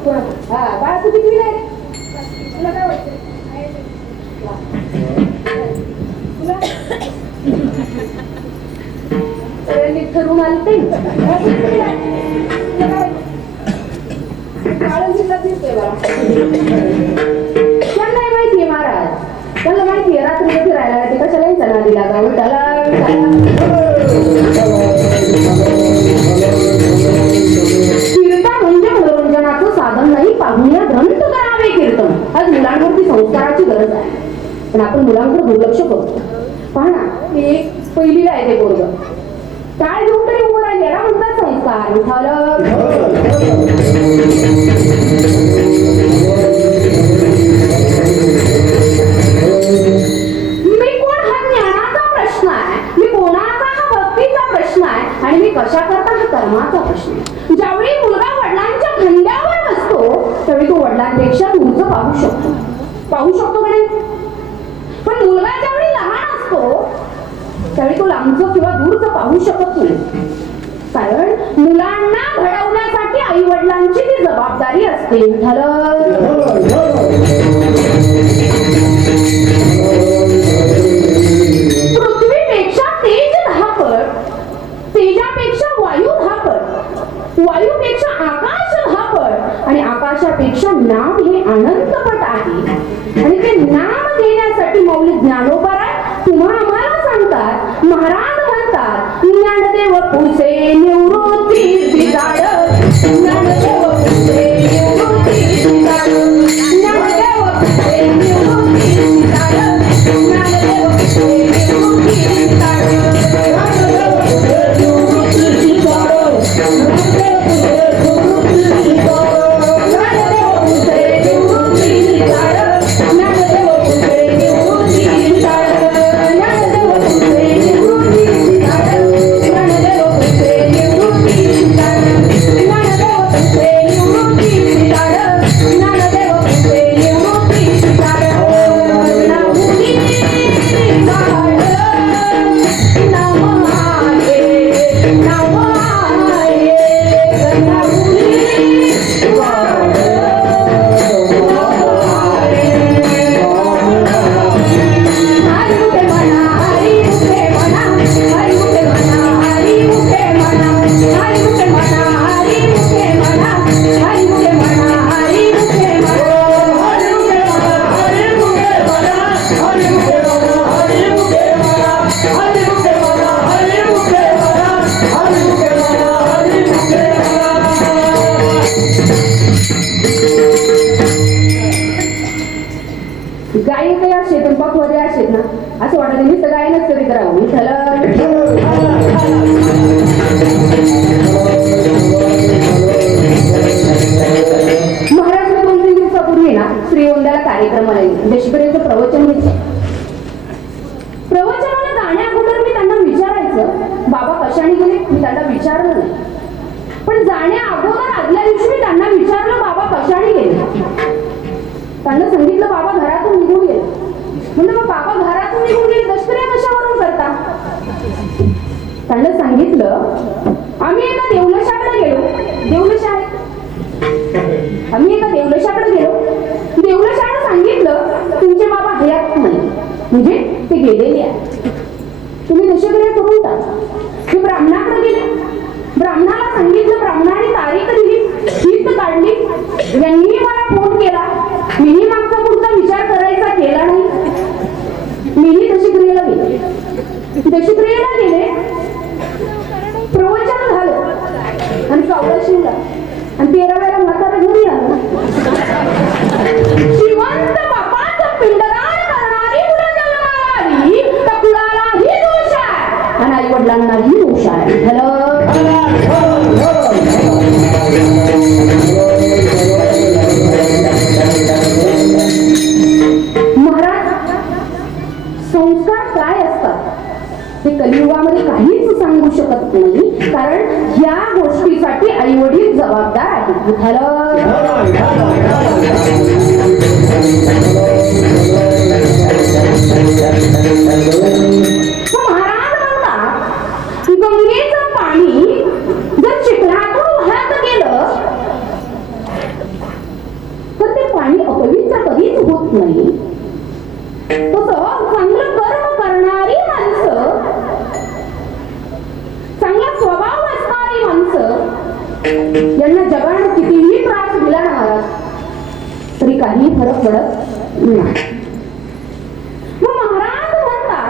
हा बाळा तू किती आहे तुला काय वाटतं सगळ्यांनी ठरवून आलं ते त्यांना माहितीये महाराज त्यांना माहितीये रात्री कधी राहायला ते कशाला यांचा नादी लागावं त्याला कीर्तन म्हणजे मनोरंजनाचं साधन नाही पाहुण्या ग्रंथ करावे कीर्तन आज मुलांवरती संस्काराची गरज आहे पण आपण मुलांकडे दुर्लक्ष करतो पहा ना मी एक पहिलीला आहे ते पोरग काय घेऊन तरी उभं राहिले ना म्हणतात संस्कार झालं आणि मी कशा करता हा कर्माचा प्रश्न ज्यावेळी मुलगा वडिलांच्या खांद्यावर बसतो त्यावेळी तो वडिलांपेक्षा दूरचं पाहू शकतो का नाही पण मुलगा ज्यावेळी लहान असतो त्यावेळी तो लांबचं किंवा दूरचं पाहू शकत नाही कारण मुलांना घडवण्यासाठी आई वडिलांची ती जबाबदारी असते पृथ्वीपेक्षा तेज 10 पट तेजापेक्षा वायू 10 पट वायूपेक्षा आकाश 10 पट आणि आकाशापेक्षा नाम हे अनंतपट आहे आणि ते नाम देण्यासाठी मौलिक ज्ञानोबा तुम्हा आम्हाला सांगतात महाराज म्हणतात ज्ञानदेव पुसे निवृत्ती बिजाड ज्ञानदेव पुसे निवृत्ती बिजाड ज्ञानदेव पुसे निवृत्ती बिजाड ज्ञानदेव पुसे निवृत्ती बिजाड गायी काही असेल पण पक्वदे असेल ना असं वाटत मी तर गायनच कधी करावं महाराज 2-3 दिवसापूर्वी ना श्रीगोंद्याला कार्यक्रमाला येईल देशभराचं प्रवचन घेतलं प्रवचनाला जाण्या अगोदर मी त्यांना विचारायचं बाबा कशाने गेले मी त्यांना विचारलं नाही पण जाण्या अगोदर आदल्या दिवशी मी त्यांना विचारलं बाबा कशाने गेले त्यांना सांगितलं बाबा घरातून निघून गेले म्हणजे मग बाबा घरातून निघून गेले दशक्रिया कशावरून करता त्यांना सांगितलं आम्ही एका देवलशाकडे गेलो देवलशाने सांगितलं तुमचे बाबा हयात नाही म्हणजे ते गेलेले आहे तुम्ही दशक्रिया करून टाका ते ब्राह्मणाकडे गेले ब्राह्मणाला सांगितलं ब्राह्मणाने तारीख दिली शीत काढली यांनी मला फोन केला मीही मागचा पुढचा विचार करायचा केला नाही मीही दशक्रियेला गेले प्रवचन झालं आणि कावळा शिवला आणि 13 वेळा म्हातारा घरी आला श्रीमंत बापाचं पिंडदान करणारी मुलं जन्माला आली तर कुणालाही दोष आहे आणि आई वडिलांनाही दोष आहे महाराज संस्कार काय असतात हे कलियुगामध्ये काहीच सांगू शकत नाही कारण या गोष्टीसाठी आई वडील जबाबदार आहेत महाराज म्हणतात गंगेचं पाणी जर चिखलातून वाहत गेलं यांना जगानं कितीही त्रास दिला ना महाराज तरी काही फरक पडत नाही. मग महाराज म्हणतात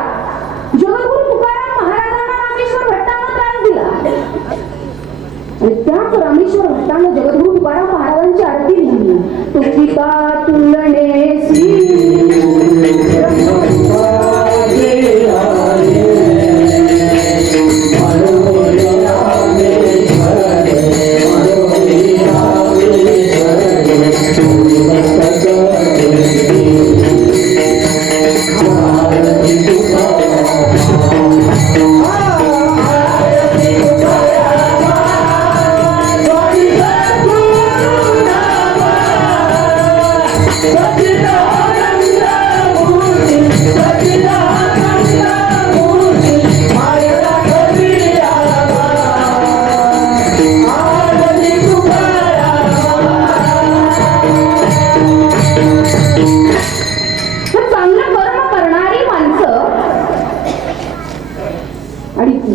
जगद्गुरु तुकाराम महाराजांना रामेश्वर भट्टांना त्रास दिला आणि त्याच रामेश्वर भट्टानं जगद्गुरु तुकाराम महाराजांची आरती लिहिली. तुकिता तुलनेसी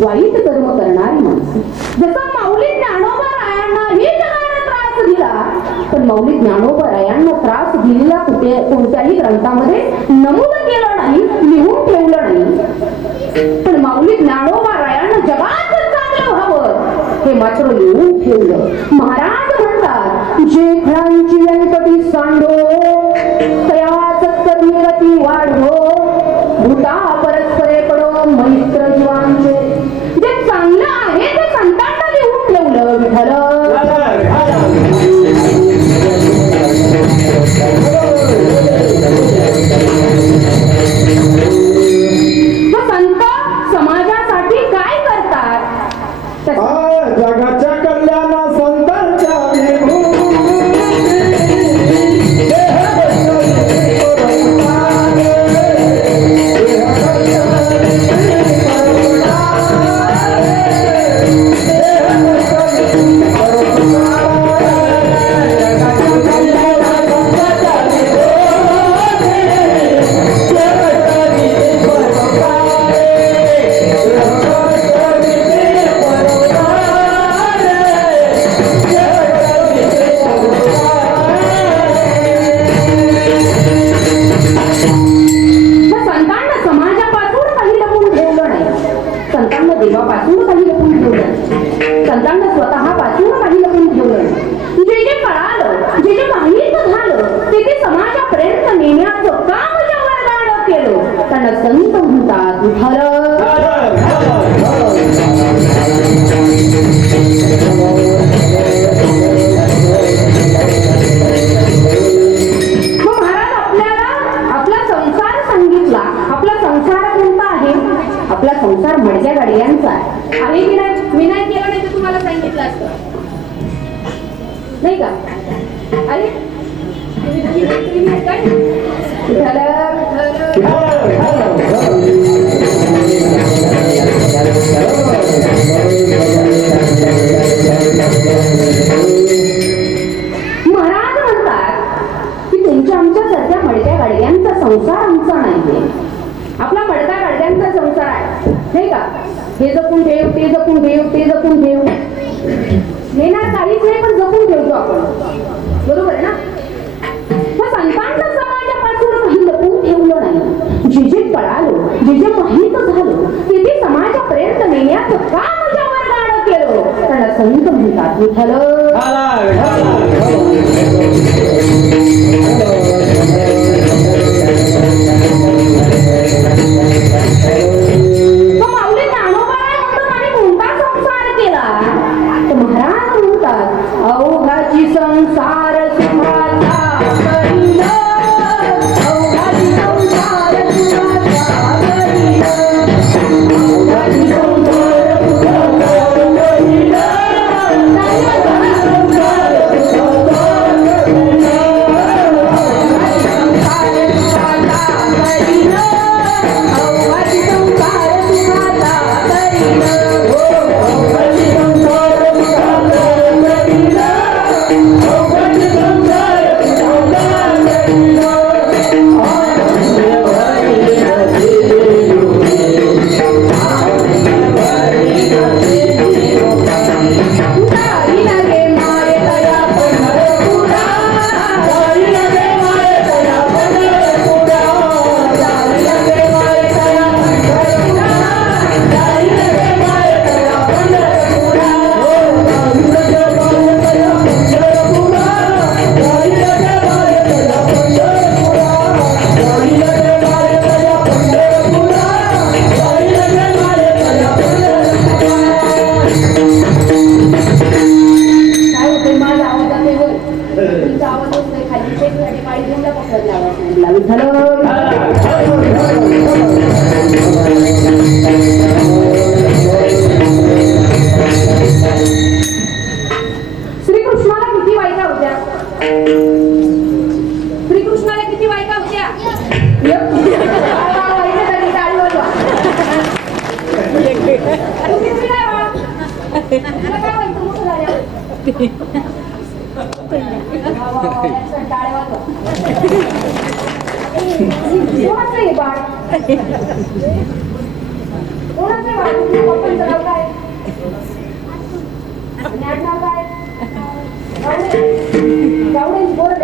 वाईट कर्म करणारी माणसं. जसं माऊली ज्ञानोबा रायांनाही जगाला त्रास दिला पण माऊली ज्ञानोबा रायांना त्रास दिलेला कोणत्याही ग्रंथामध्ये नमूद केलं नाही, लिहून ठेवलं नाही. पण माऊली ज्ञानोबा रायांना जगात चांगलं व्हावं हे मात्र लिहून ठेवलं. महाराज म्हणतात जे फळांची व्यंकटी सांडो तया सत्कर्मी वाढो भूता परस्परे पडो मैत्र जीवांचे. जे चांगलं आहे ते संतांना लिहून ठेवलं विठ्ठल. संत समाजासाठी काय करतात? जगाच्या कल्याणा संतांच्या देवापासून काही लपून ठेवलं, संतांना स्वतःपासून काही लपून ठेवलं. जे जे कळालं, जे जे माहीत झालं ते ते समाजापर्यंत नेण्याचं काम ज्या वर्गानं केलं त्यांना संत म्हणतात विठ्ठल. महाराज आपल्याला आपला संसार सांगितला. आपला संसार कोणता आहे? आपला संसार मडक्या गाड्यांचा आहे की नाही? मी नाही केलं नाही तर तुम्हाला सांगितलं असतं नाही का? अरे महाराज म्हणतात की तुमच्या आमच्या सध्या मडक्या गाड्यांचा संसार आमचा नाहीये. आपला मडका गाड्यांचा संसार आहे नाही का? हे जपून ठेव, ते जपून ठेव, ते जपून ठेव. नेणार काहीच नाही पण जपून ठेवतो आपण, बरोबर आहे ना? मग संतांना समाजापासून काही लपून ठेवलं नाही. जे जे कळालं, जे जे माहीत झालं ते ते समाजापर्यंत नेण्याचं काम ज्या वर्गानं केलं त्यांना संत म्हणतात विठ्ठल. Oh, श्रीकृष्णाला किती बायका होत्या? श्रीकृष्णाला किती बायका होत्या?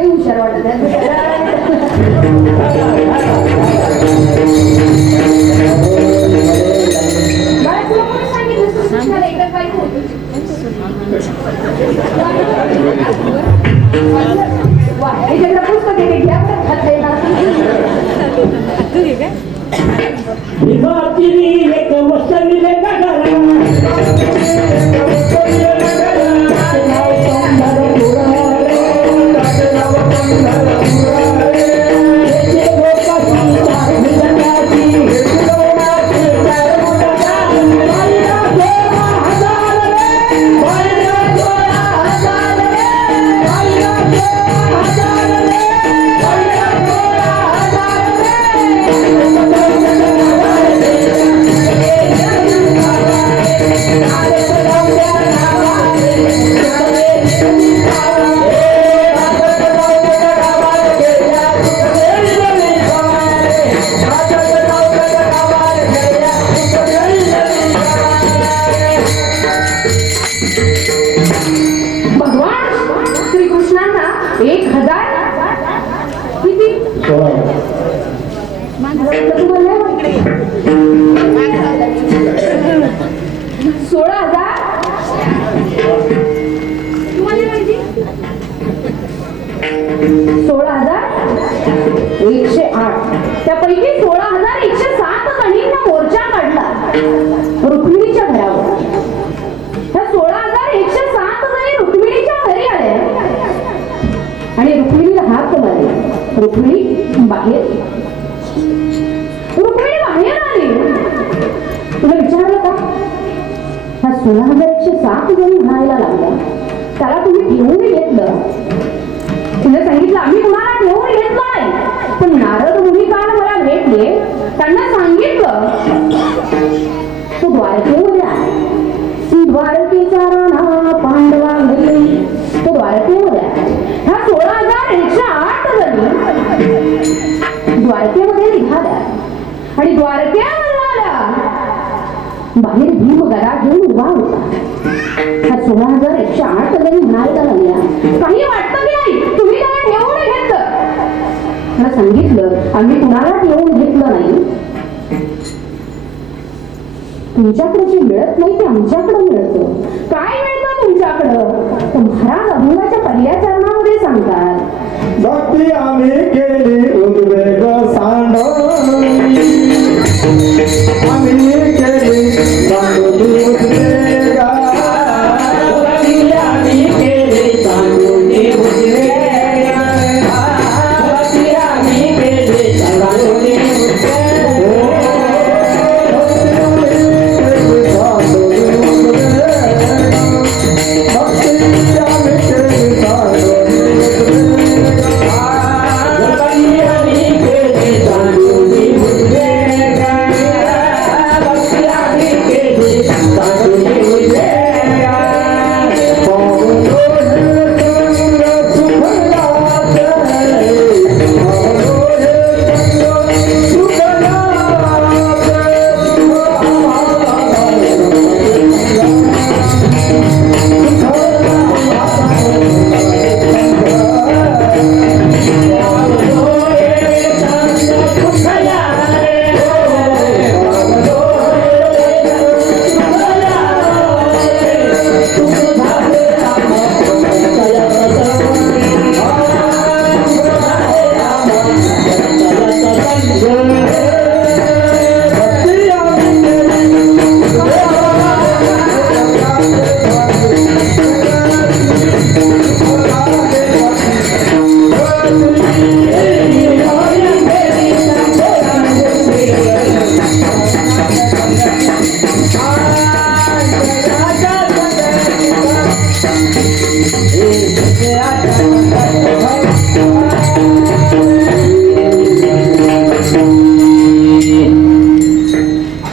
हुशार वाटत एकच बाईक होती. पुस्तक त्यापैकी 16,107 जणींना मोर्चा काढला रुक्मिणीच्या घरावर. त्या 16,107 जणी रुक्मिणीच्या घरी आल्या आणि रुक्मिणीला हाक मारले. रुक्मिणी बाहेर. रुक्मिणी बाहेर आली. तुला विचारलं का? ह्या 16,107 जणी म्हणायला लागल्या त्याला तुम्ही ठेवून घेतलं. तिने सांगितलं आम्ही कुणाला ठेवून घेतलं नाही, पण नारद मुनी काल मला भेटले, त्यांना सांगितलं तो द्वारकेमध्ये आहे. द्वारकेचा राणा पांडवा घरी तो द्वारकेमध्ये आहे. ह्या 16,108 जणी द्वारकेमध्ये निघाल्या आणि द्वारकेला बाहेर भीम गदा घेऊन उभा होता. ह्या 16,108 जणी म्हणायला लागल्या काही वाटतं की नाही तुम्ही त्याला ठेवून घेतलं. मला सांगितलं आम्ही कुणाला ठेवून घेतलं नाही. तुमच्याकडे जे मिळत नाही ते आमच्याकडे मिळतं. काय मिळतं तुमच्याकडं? तर महाराज अभंगाच्या पहिल्या चरणामध्ये सांगतात भक्ती आम्ही केली उद्वेग सांडोनी, आम्ही केली सांडोनी उद्वेग, आम्ही केली सांडोनी उद्वेग, आम्ही केली सांडोनी भक्ती आम्ही केली सांडोनी उद्वेग.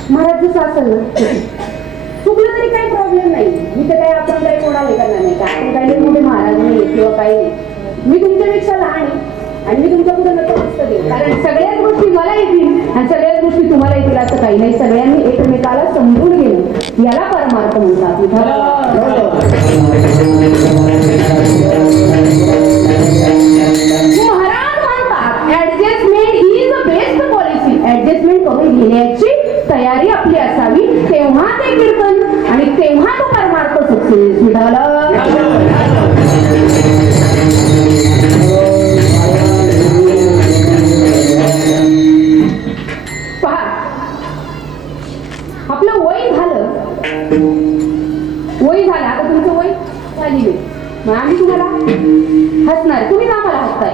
महाराज जसं असेल ना चुकलं तरी काही प्रॉब्लेम नाही. मी तर काही आपण काही कोणाला करणार नाही का आपण काही मोठे महाराज नाही किंवा काही नाही. मी तुमच्यापेक्षा लहान आहे आणि मी तुमच्या पुढे नतमस्तक आहे. कारण सगळ्याच गोष्टी मला येतील आणि सगळ्याच गोष्टी तुम्हाला येतील असं काही नाही. सगळ्यांनी एकमेकाला समजून घेणं याला परमार्थ म्हणतात. महाराज म्हणतात adjustment is the best policy. Adjustment करून घेण्याची तयारी आपली असावी तेव्हा ते कीर्तन आणि तेव्हा तो परमार्थ सक्सेस मिळाला. पहा आपलं वय झालं आता तुमचं वय झाली मग आम्ही तुम्हाला हसणार तुम्ही आम्हाला हसताय.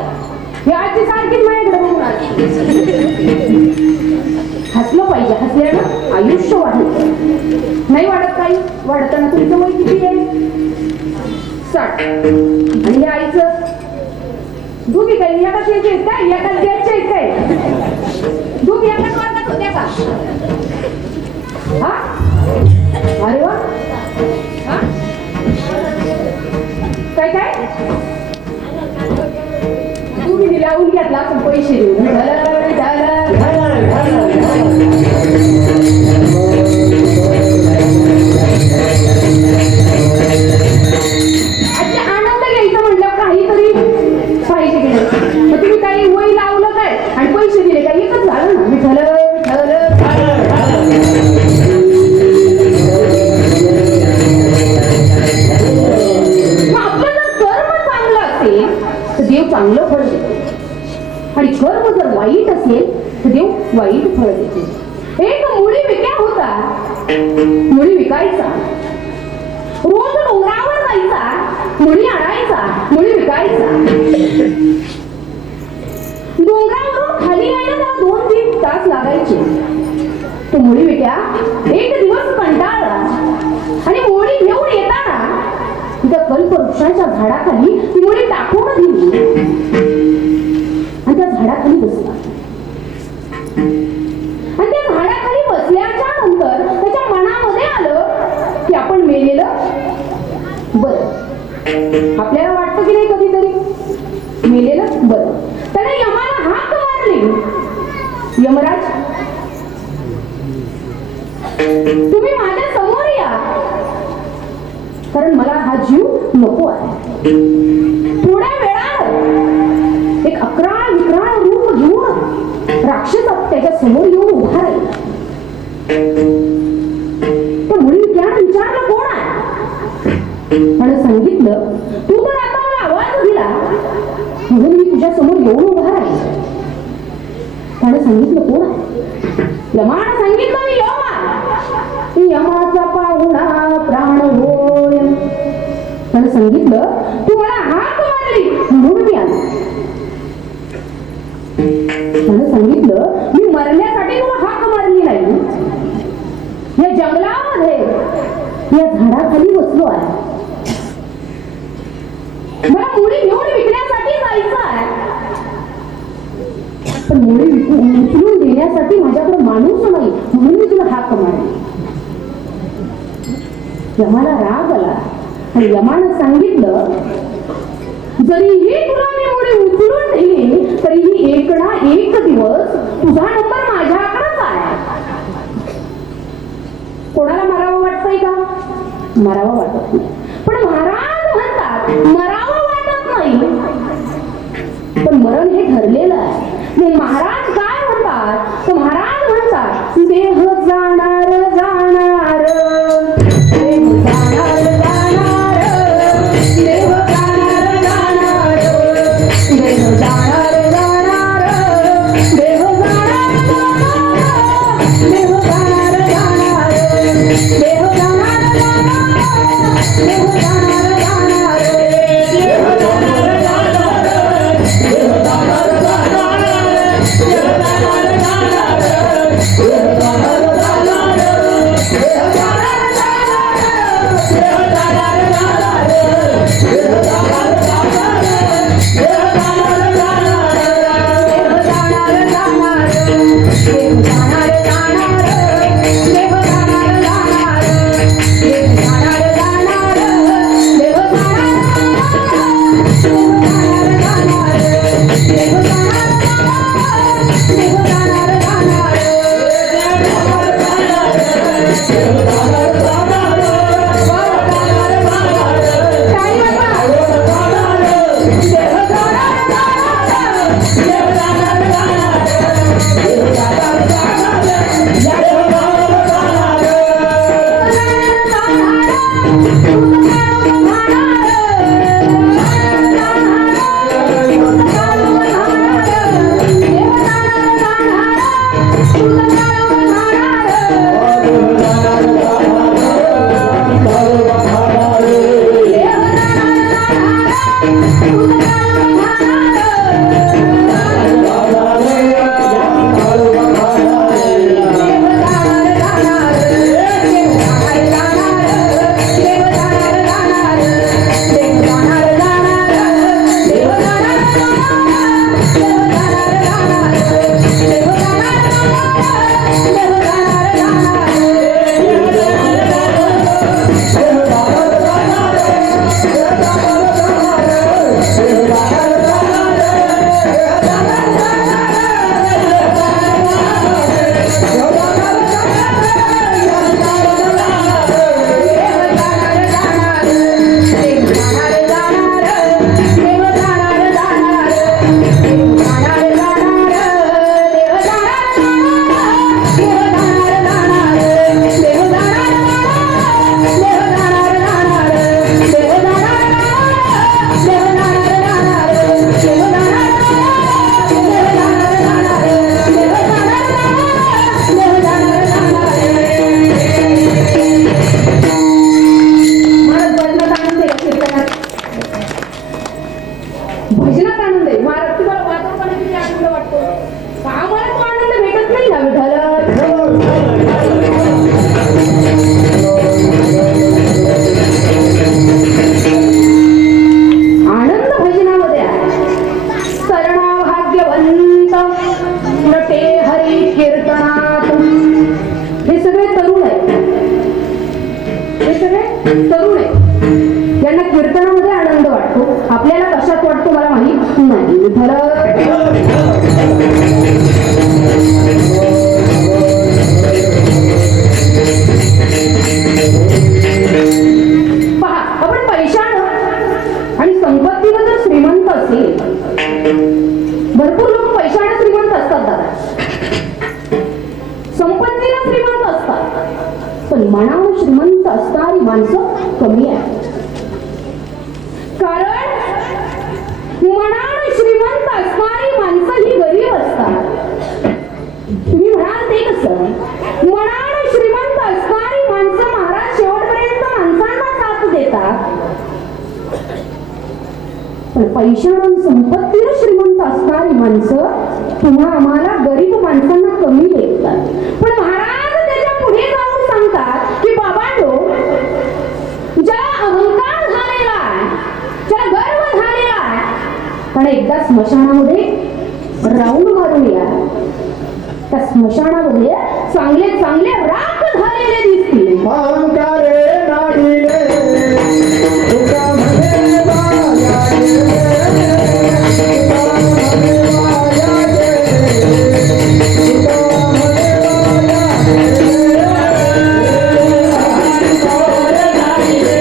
हे आजची सारखीच माझ्याकडे बघून हसलं पाहिजे. हसल्यानं आयुष्य वाढत नाही वाढत काही वाढताना तुमचं वय किती आहे 60 आणि हे आईचं दोघी काही एका शेचे आहेत काय एका द्यायचे आहेत काय दोघी एकाच वर्गात होत्या का? हा अरे वा हा काय काय तुम्ही लावून घेतला आपण पैसे देऊन आनंद घ्यायचा म्हटलं काहीतरी पाहिजे की नाही. मग तुम्ही काही वय लावलं काय आणि पैसे दिले काय एकच झालं ना. मी ठरलं देव चांगलं फळ देतो आणि कर्म जर वाईट असेल तर देव वाईट फळ देतो. एक मुळी विक्या होता. मुळी विकायचा रोज डोंगरावर जायचा मुळी आणायचा मुळी विकायचा. डोंगरावरून खाली यायला त्याला 2-3 तास लागायचे. तो मुळी विक्या एक दिवस कंटाळला आणि मुळी घेऊन येताना त्या कल्पवृक्षाच्या झाडाखाली ती मुळी टाकून दिली आणि त्या झाडाखाली बसला. आणि त्या झाडाखाली बसल्याच्या नंतर त्याच्या मनामध्ये आलं की आपण मेलेलं बरं. आपल्याला वाटतं की नाही कधीतरी मेलेलं बरं. त्याने यमाला हाक मारली. यमराज तुम्ही माझ्या समोर या कारण मला हा जीव नको आहे. थोड्या वेळात एक अक्राळ विक्राळ रूप घेऊन राक्षस त्याच्या समोर येऊन उभा राहिला. त्या मुलीने विचारलं कोण आहे आणि सांगितलं तू तर आता मला आवाज दिला म्हणून मी तुझ्या समोर येऊन उभा राहिला. त्याने सांगितलं कोण आहे. यमानं सांगितलं मी यम आहे. यमाचा पाहुणा प्राण होय. त्याने सांगितलं तू मला हाक मारली म्हणून मी आलो. त्याने सांगितलं मी मरण्यासाठी तुला हाक मारली नाही. या जंगलामध्ये या झाडाखाली बसलो आहे. मला मुळी घेऊन विकण्यासाठी जायचं आहे पण मुळी उचलून देण्यासाठी माझ्याकडे माणूस नाही म्हणून मी तुला हाक मारली. यमाला राग आला आणि यमानं सांगितलं जरीही तुला मी मुळे उचलून दिली तरीही एक ना एक दिवस तुझा नंबर माझ्याकडेच आहे. कोणाला मरावं वाटतंय का? मरावं वाटत नाही. पण महाराज म्हणतात मरावं वाटत नाही पण मरण हे ठरलेलं आहे. मग महाराज काय म्हणतात तर महाराज म्हणतात देह जाणार जाणार देह जाणार जाणार देह जाणार जाणार देह जाणार जाणार देह जाणार जाणार देह जाणार जाणार देह जाणार जाणार देह जाणार जाणार देह जाणार जाणार भजनात आनंद आहे. महाराज तुम्हाला वाचवताना किती आनंद वाटतो. आम्हाला तो आनंद भेटत नाही ना विठ्ठल. आनंद भजनामध्ये आहे. सरणा भाग्यवंत नटे हरी कीर्तनात. हे सगळे तरुण आहेत. हे सगळे तरुण आहेत. यांना कीर्तनामध्ये आनंद वाटतो. आपल्याला कशात वाटतो मला माहित नाही. विठ्ठल पहा, आपण पैशानं आणि संपत्तीनं जर श्रीमंत असेल, भरपूर लोक पैशाने श्रीमंत असतात दादा, संपत्तीनं श्रीमंत असतात, पण मनावर श्रीमंत असणारी माणसं कमी आहेत. कारण मनानं श्रीमंत असणारी माणसं ही गरीब असतात. तुम्ही म्हणाल ते कसं? मनानं श्रीमंत असणारी माणसं महाराज शेवटपर्यंत माणसांना साथ देतात, पण पैशानं संपत्तीनं श्रीमंत असणारी माणसं तुम्हा आम्हाला गरीब माणसांना कमी देतात. पण महाराज त्याच्या पुढे जाऊन सांगतात की बाबांनो, ज्याला अहंकार झालेला आहे, ज्याला गर्व झालेला आहे, पण एकदा स्मशानामध्ये राऊंड मारूया. त्या स्मशानामध्ये चांगले चांगले राख झालेले दिसतील. अहंकारे नाडिले तुका म्हणे माया गे, तुका म्हणे माया गे, तुका म्हणे माया गे. अहंकारे नाडिले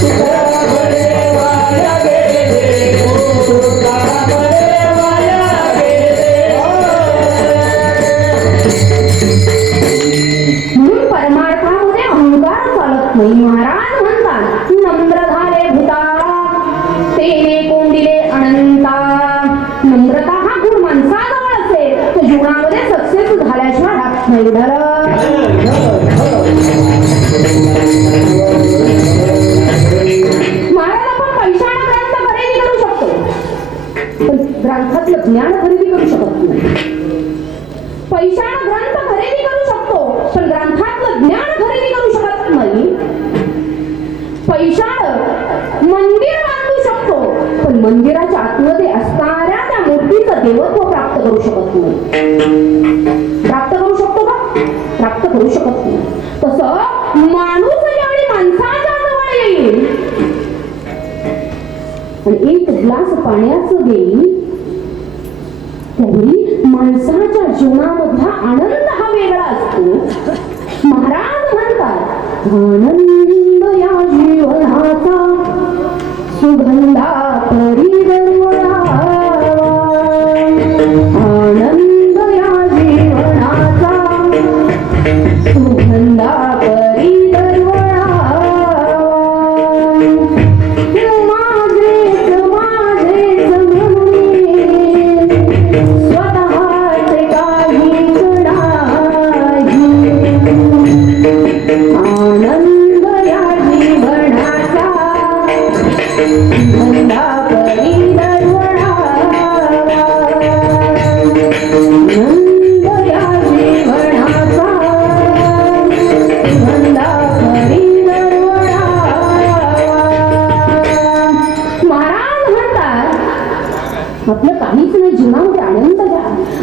तुका म्हणे माया गे, तुका म्हणे माया गे, तुका म्हणे माया गे. म्हणून परमार्थामध्ये अहंकार चालत नाही. महाराज म्हणतात नम्र झाले भूता तेने कोंडिले अनंता. नम्रता हा गुण माणसाजवळ असेल तर जीवनामध्ये सक्सेस झाल्याशिवाय राहत नाही. महाराज आपण पैशाने ग्रंथ खरेदी करू शकतो, पण ग्रंथातलं ज्ञान खरेदी करू शकत नाही. पैशाने ग्रंथ खरेदी करू शकतो, पण ग्रंथातलं ज्ञान खरेदी करू शकत नाही. पैशाने मंदिर बांधू शकतो, पण मंदिराच्या आतमध्ये असणाऱ्या त्या मूर्तीचं देवत्व प्राप्त करू शकत नाही. प्राप्त करू शकतो का? प्राप्त करू शकत नाही. तसं माणूस ज्यावेळी माणसाच्या जवळ येईल आणि एक ग्लास पाण्याचं देईल, त्यावेळी माणसाच्या जीवनामधला आनंद हा वेगळा असतो. महाराज म्हणतात आनंद या जीवनाचा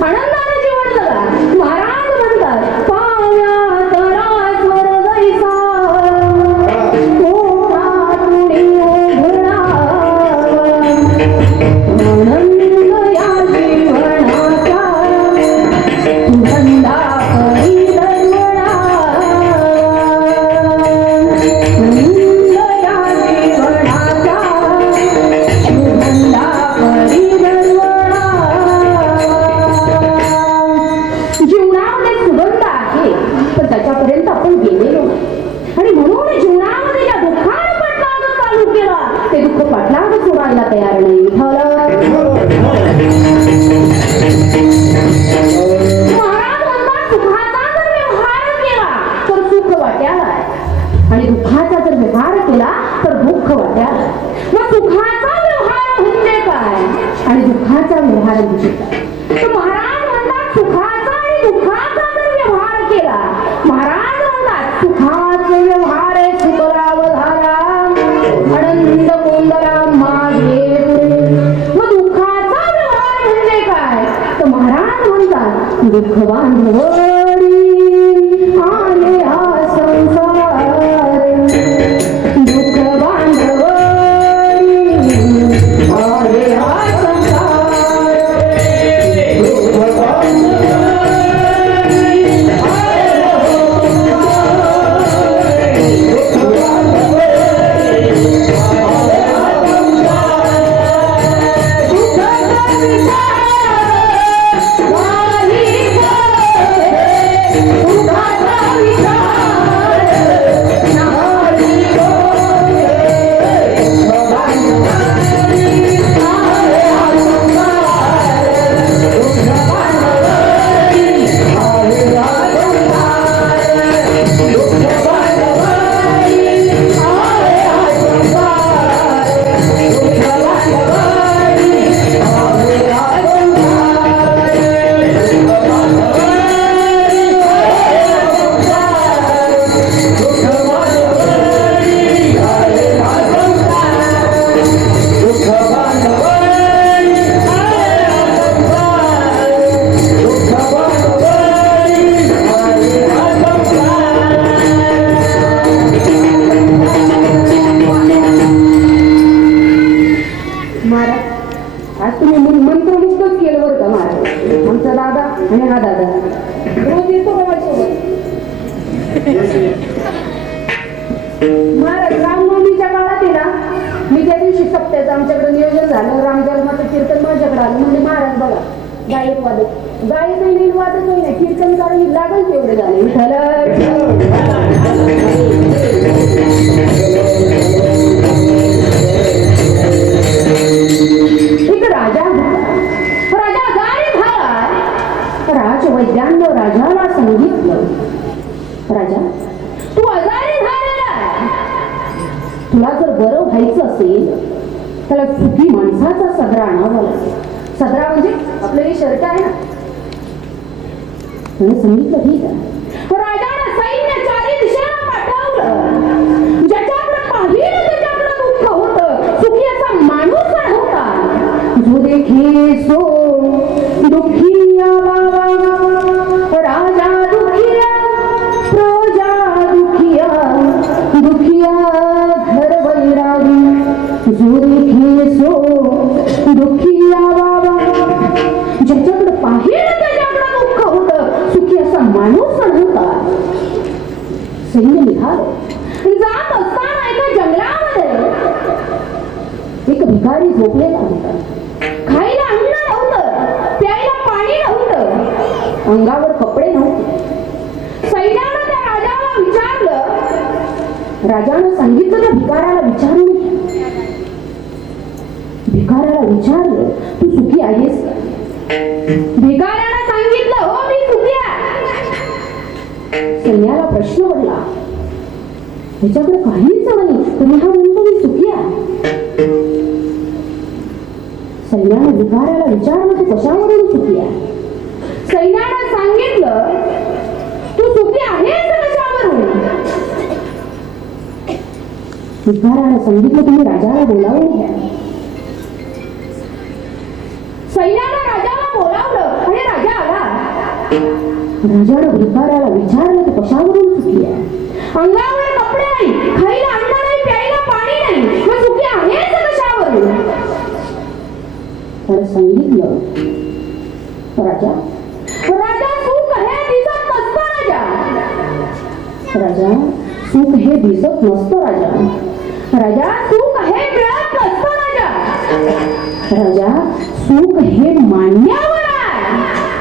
आनंदाने जीवन जगा. महाराज म्हणतात पाण्यात राजवर जैसा ओढातुनी ओघळावा. आनंद या जीवनाचा सुगंधा करी दरवळावा. आनंद या जीवनाचा सुगंधा करी जीवनामध्ये सुगंध आहे पण त्याच्यापर्यंत आपण गेलेलो नाही. आणि म्हणून जीवनामध्ये ज्या दुःखानं पाठलाग चालू केला ते दुःख पाठलाग सोडायला तयार नाही. महाराज म्हणतात सुखाचा जर व्यवहार केला तर सुख वाट्याला आहे आणि दुःखाचा जर व्यवहार केला तर दुःख वाट्याला. मग सुखाचा व्यवहार म्हणजे काय आणि दुःखाचा व्यवहार म्हणजे काय? तर महाराज म्हणतात सुखाचा आणि दुःखाचा जर व्यवहार केला. महाराज म्हणतात सुखाचे व्यवहार सुखलाव झाला आनंद कोंदला मागे. मग दुःखाचा व्यवहार म्हणजे काय? तर महाराज म्हणतात दुःख बांधवडी आले हा संसार. दुःख बांधवडी आले हा संसार. महाराज आज तुम्ही मंत्रमुग्धच केलं बरं का महाराज. आमचा दादा आणि हा दादा रोज येतो का माझ्यासोबत. महाराज रामनवमीच्या काळात आहे ना मी त्या दिवशी सप्त्याचं आमच्याकडे नियोजन झालं. रामजन्माचं कीर्तन माझ्याकडे आलं. म्हणजे महाराज बघा गायक वादक गायक नाही वादक नाही कीर्तन कारण लागल तेवढे झाले. एक राजा होता. राजा आजारी झाला. राजवैद्यानं राजाला सांगितलं राजा तू आजारी झालेला आहे. तुला जर बरं व्हायचं असेल त्याला सुखी माणसाचा सदरा आणावा लागेल. सदरा म्हणजे आपलं हे शर्ट आहे ना. सांगितलं ठीक आहे. राजाने सैन्य चारी दिशेला पाठवलं. ज्याच्याकडे पाहिलं त्याच्याकडे दुःख होतं. सुखी असा माणूस होता. जो देखे सो दुःखिया बाबा. राजा दुःखिया प्रजा दुःखिया दुःखिया घर वैरागी. जो देखे सो दुःखिया बाबा. ज्याच्याकडे पाहिलं त्याच्याकडे दुःख होतं. सुखी असा माणूस होता. सैन्य निघालं. जात असताना एका जंगलामध्ये एक भिकारी झोपलेला होता. खायला अन्न नव्हतं. प्यायला पाणी नव्हतं. अंगावर कपडे नव्हते. सैन्यानं त्या राजाला विचारलं. राजानं सांगितलं त्या भिकाऱ्याला विचारलं. भिकाऱ्याला विचारलं तू सुखी आहेस का? भिकाऱ्यानं सांगितलं हो मी सुखी आहे. सैन्याला प्रश्न पडला. ह्याच्याकडे काहीच नाही तरी हा म्हणतो मी सुखी आहे. सैन्याने भिकाऱ्याला विचारलं तू कशावरून सुखी आहे? सैन्यानं सांगितलं तू सुखी आहेस कशावरून? भिकाऱ्यानं सांगितलं तुम्ही राजाला बोलावून घ्या. सैन्यानं राजाला बोलावलं आणि राजा राजानं भिकाऱ्याला विचारलं की कशावरून सुखी आहे. अंगावर कपडे नाही, खायला अन्न नाही, प्यायला पाणी नाही, मग सुखी आहेस कशावरून? तर सांगितलं, राजा राजा सुख हे दिसत नसतं राजा. राजा सुख हे दिसत नसतं राजा. राजा सुख हे मिळत नसतं राजा. राजा सुख हे मांडण्यावर आहे.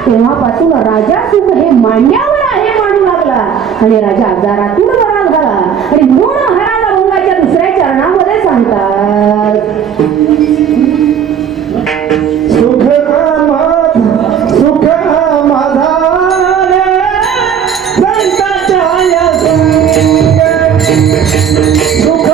तेव्हापासून राजा सुख हे मांडण्यावर आहे म्हणू लागला आणि राजा आजारातून बरा झाला. आणि म्हणून महाराज अभंगाच्या दुसऱ्या चरणामध्ये सांगतात, सुख माझा संताच्या या संगे, सुख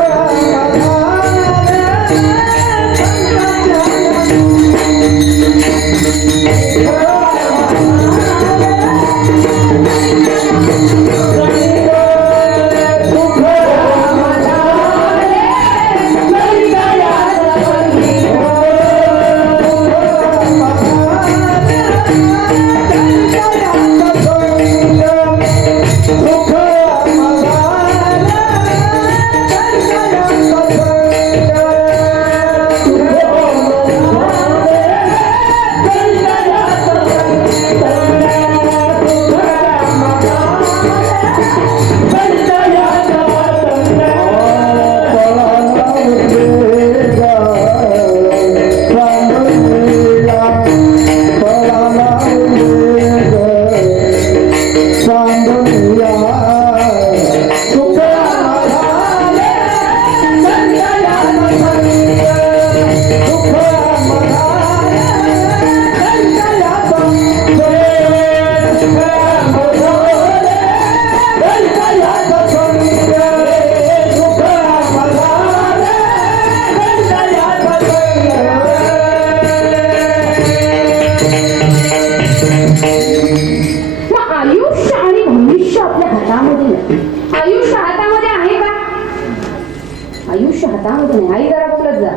आयुष्य हातामध्ये नाही. आई जरा बोलत जा.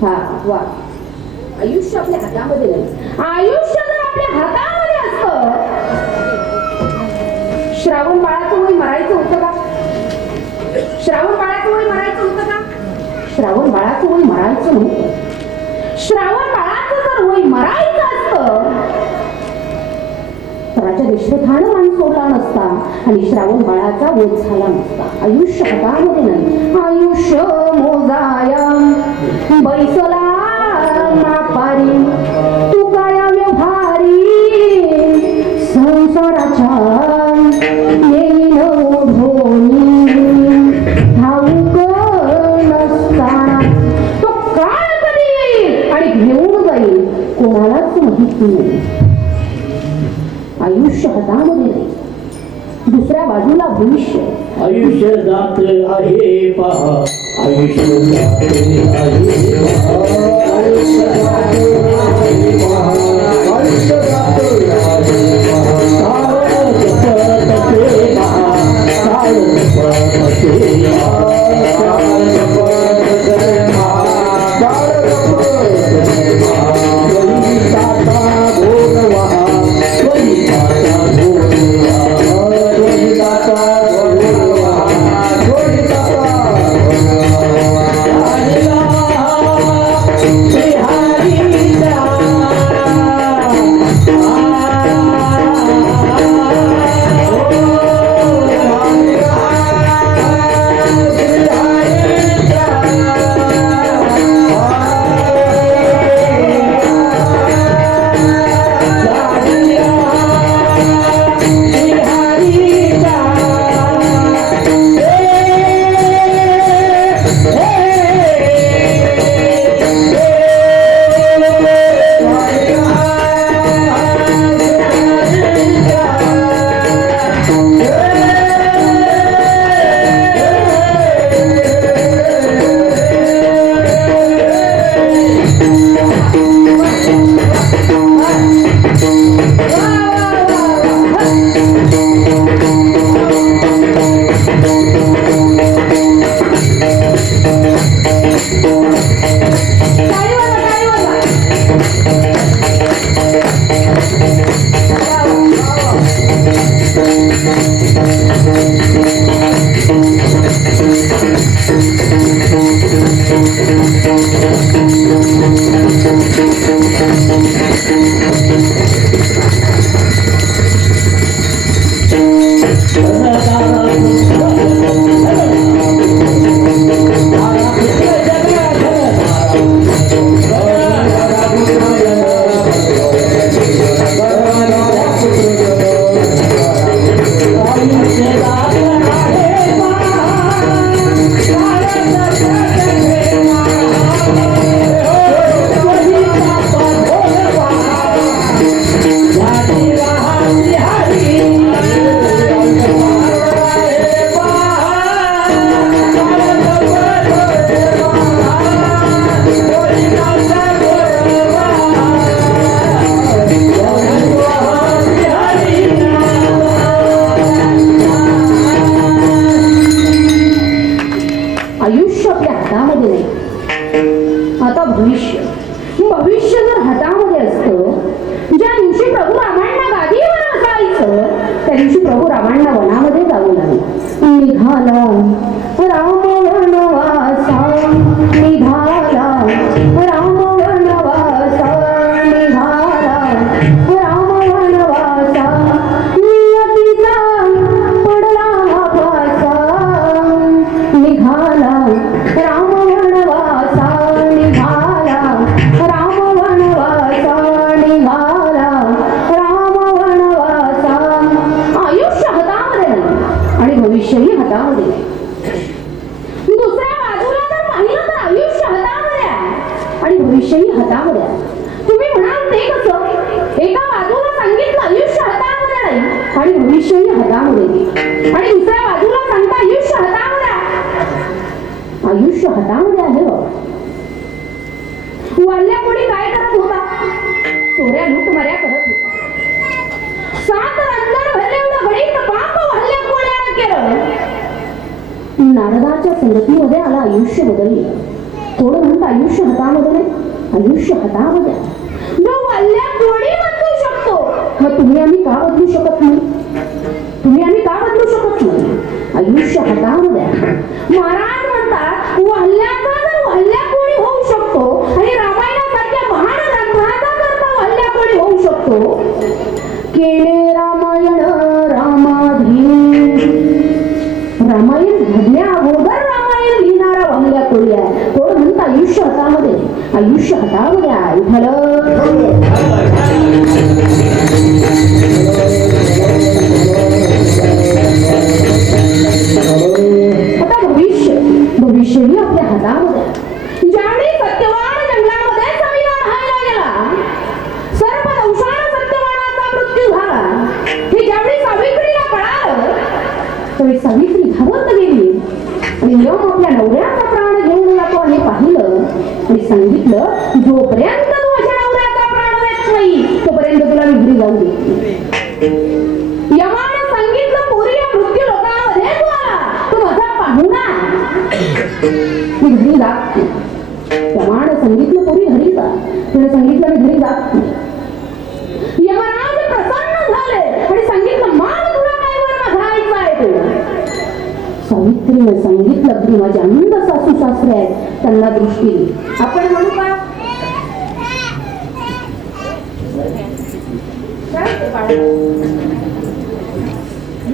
हा वा. आयुष्य आपल्या हातामध्ये नाही. आयुष्य जर आपल्या हातामध्ये असतं, श्रावण बाळाचं वय मरायचं होतं का? श्रावण बाळाचं वय मरायचं होतं का? श्रावण बाळाचं वय मरायचं नव्हतं. श्रावण बाळाचं जर वय मरायचं असतं, राजा दशरथानं मान सोडला नसता आणि श्रावण बाळाचा वध झाला नसता. आयुष्य हातामध्ये नाही. आयुष्य मोजाया बैसला मापारी, तू काय व्यवहारी संसाराच्या येईन ओढोनी, ठाऊक नसताना तो काळ कधी येईल आणि घेऊन जाईल कोणालाच माहित नाही. आयुष्य हातामध्ये नाही. दुसऱ्या बाजूला भविष्य. आयुष्य जात आहे पहा, आयुष्य जात आहे पहा, आयुष्य जात आहे पहा, आयुष्य जात आहे पहा. काळ जपते पहा, काळ जपते पहा, काळ जपते पहा, काळ जपते पहा. वैताचा भोगवा, वैताचा भोगवा, वैताचा भोगवा, वैताचा भोगवा. हरिला श्री हरी आयुष्य आपल्या हातामध्ये नाही. आता भविष्य भविष्य जर हातामध्ये असतं, ज्या दिवशी प्रभू रामांना गादीवर असायचं त्या दिवशी प्रभू रामांना वनामध्ये जाऊ लागले. निघाला राम वनवासा, निघाला राम वनवासा, निघाला राम वनवासा, नियतीचा पडला भासा, निघाला राम वनवासा, निघाला राम वनवासा, निघाला राम वनवासा. आयुष्य हातामध्ये नाही आणि भविष्यही हातामध्ये नाही. दुसऱ्या बाजूला जर पाहिलं तर आयुष्य हातामध्ये आहे आणि भविष्यही हातामध्ये आहे. तुम्ही म्हणाल ते कसं? एका बाजूला सांगितलं आयुष्य हातामध्ये नाही आणि भविष्यही हातामध्ये नाही, आणि दुसऱ्या बाजूला सांगता आयुष्य हातामध्ये आहे. आयुष्य हातामध्ये आहे बाबा. वाल्या कोणी काय करत होता? चोऱ्या लूटमाऱ्या करत होता. 7 रांजण भरले एवढं गणित पाप वाल्या कोण्यानं केलं. नारदाच्या संगतीमध्ये आला आयुष्य बदलले. थोडं म्हणतं आयुष्य हातामध्ये नाही, आयुष्य हातामध्ये आहे. जो वाल्या कोणी बदलू शकतो, मग तुम्ही आम्ही का बदलू शकत नाही? तुम्ही आम्ही का बदलू शकत नाही? आयुष्य हातामध्ये आहे. महाराज म्हणतात वाल्याचा जर वाल्या कोणी होऊ शकतो आणि रामायणासारख्या महान ग्रंथाचा करता वाल्या कोणी होऊ शकतो, केले रामायण रामाधीन. रामायण घडण्या अगोदर रामायण लिहिणारा वाल्या कोणी आहे. कोण म्हणतं आयुष्य हातामध्ये, आयुष्य हातामध्ये आहे. आता भविष्यही आपल्या हातामध्ये आहे. ज्यावेळी सत्यवान जंगलामध्ये समीरा राहायला गेला, सर्प दंशाने सत्यवानाचा मृत्यू झाला. हे ज्यावेळी सावित्रीला कळालं त्यावेळी सावित्री धावत गेली आणि यम आपल्या नवऱ्याचा प्राण घेऊन जातो आणि पाहिलं आणि सांगितलं जोपर्यंत तू माझ्या नवऱ्याचा प्राण देत नाही तोपर्यंत तुला मी घरी जाऊ देत. यमानं सांगितलं पोरी या मृत्यू लोकांमध्ये तू आला, तू माझा पाहुणा, मी घरी जात नाही. यमानं सांगितलं पोरी घरी जा, तिने सांगितलं मी घरी जात नाही. यमराज प्रसन्न झाले आणि सांगितलं मान तुला काय बरं घालायचं आहे तुला. सावित्रीने सांगितलं अगदी माझे आनंद सासू सासरे आहेत त्यांना दृष्टी दे. आपण म्हणू का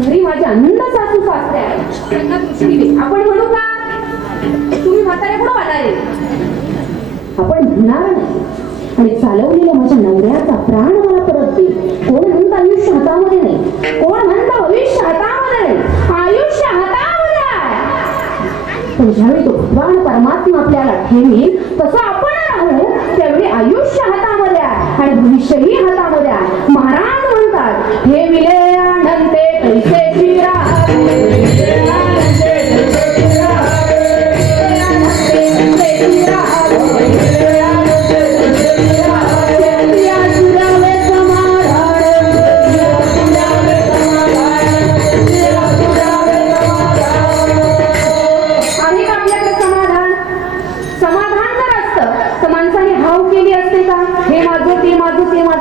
घरी माझे आनंद सासू सासरे आहेत त्यांना दृष्टी दे. आपण म्हणू का तुम्ही म्हातारे कुठं वाटाले? आपण म्हणणार नाही. आणि चालवलेल्या माझ्या नवऱ्याचा प्राण मला परत दे. कोण म्हणतं आयुष्य हातामध्ये नाही, कोण म्हणतं भविष्य हातामध्ये नाही, आयुष्य हातामध्ये आहे. पण ज्यावेळी तो भगवान परमात्मा आपल्याला ठेवील तसं आपण राहू त्यावेळी आयुष्य हातामध्ये आहे आणि भविष्यही हातामध्ये आहे. महाराज म्हणतात ठेविले आनंदे कैसेची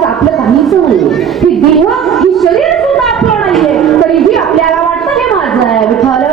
आपलं काहीच नाही. ही देह ही शरीर सुद्धा आपलं नाहीये तरीही आपल्याला वाटतं हे माझं आहे. विठ्ठल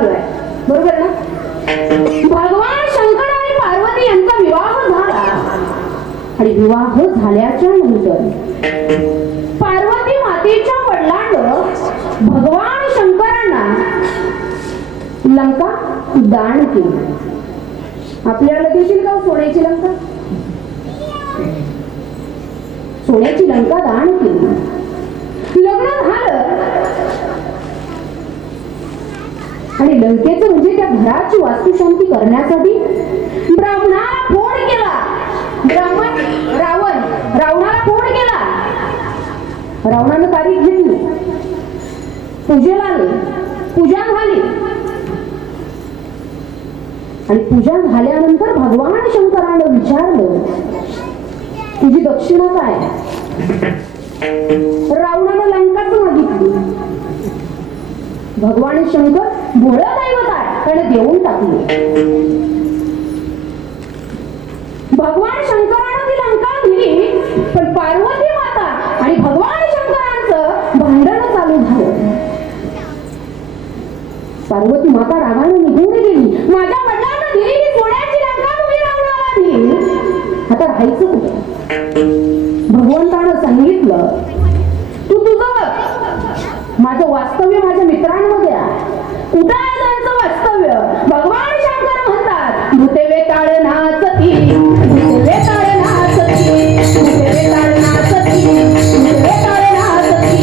चालू आहे, बरोबर ना? भगवान शंकर आणि पार्वती यांचा विवाह झाला आणि विवाह झाल्याच्या नंतर पार्वती मातेच्या वडिलांनी भगवान शंकरांना लंका दान केली. आपल्याला देतील का सोन्याची लंका? सोन्याची लंका दान केली. लग्न झालं आणि लंकेचं म्हणजे त्या घराची वास्तुशांती करण्यासाठी ब्राह्मणाला फोन केला. रावणाला फोन केला. रावणानं तारीख घेतली, पूजेला आले, पूजा झाली आणि पूजा झाल्यानंतर भगवान शंकरानं विचारलं, तुझी दक्षिणा काय? रावणानं लंकाच मागितली. भगवान शंकर भोळं दैवत आहे, त्याने देऊन टाकली. भगवान शंकरानं ती लंका दिली, पण पार्वती माता आणि भगवान शंकरांचं भांडण चालू झालं. पार्वती माता रागानं निघून गेली. माझ्या वडिलांना दिलेली सोन्याची लंका तुम्ही रावणाला दिली, आता राहायचं कुठे? भगवंतानं सांगितलं, तू तुझं माझं वास्तव्य माझ्या मित्रांमध्ये आहे. कुठं आहे त्यांचं वास्तव्य? भगवान शंकर म्हणतात, भूते वेताळ नाचती, भूते वेताळ नाचती, भूते वेताळ नाचती, भूते वेताळ नाचती,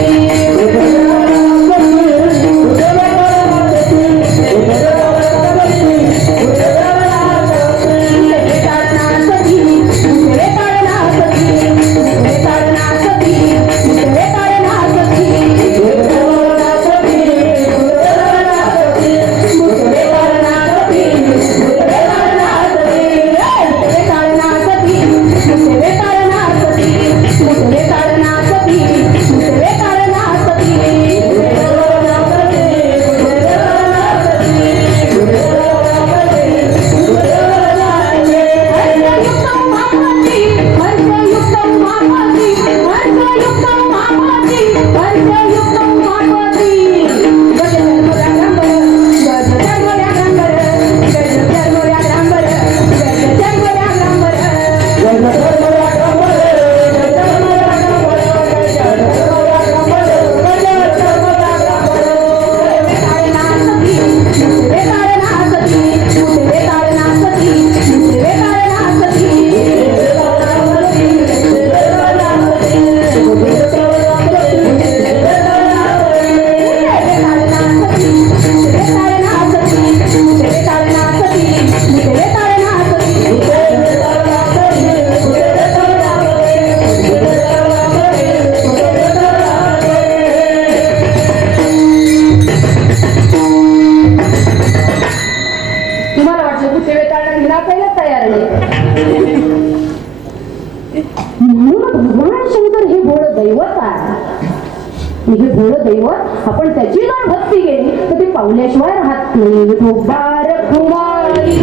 हे भोळं दैवत, आपण त्याची जर भक्ती केली तर ते पावल्याशिवाय राहत नाही. विठोबार कुमारी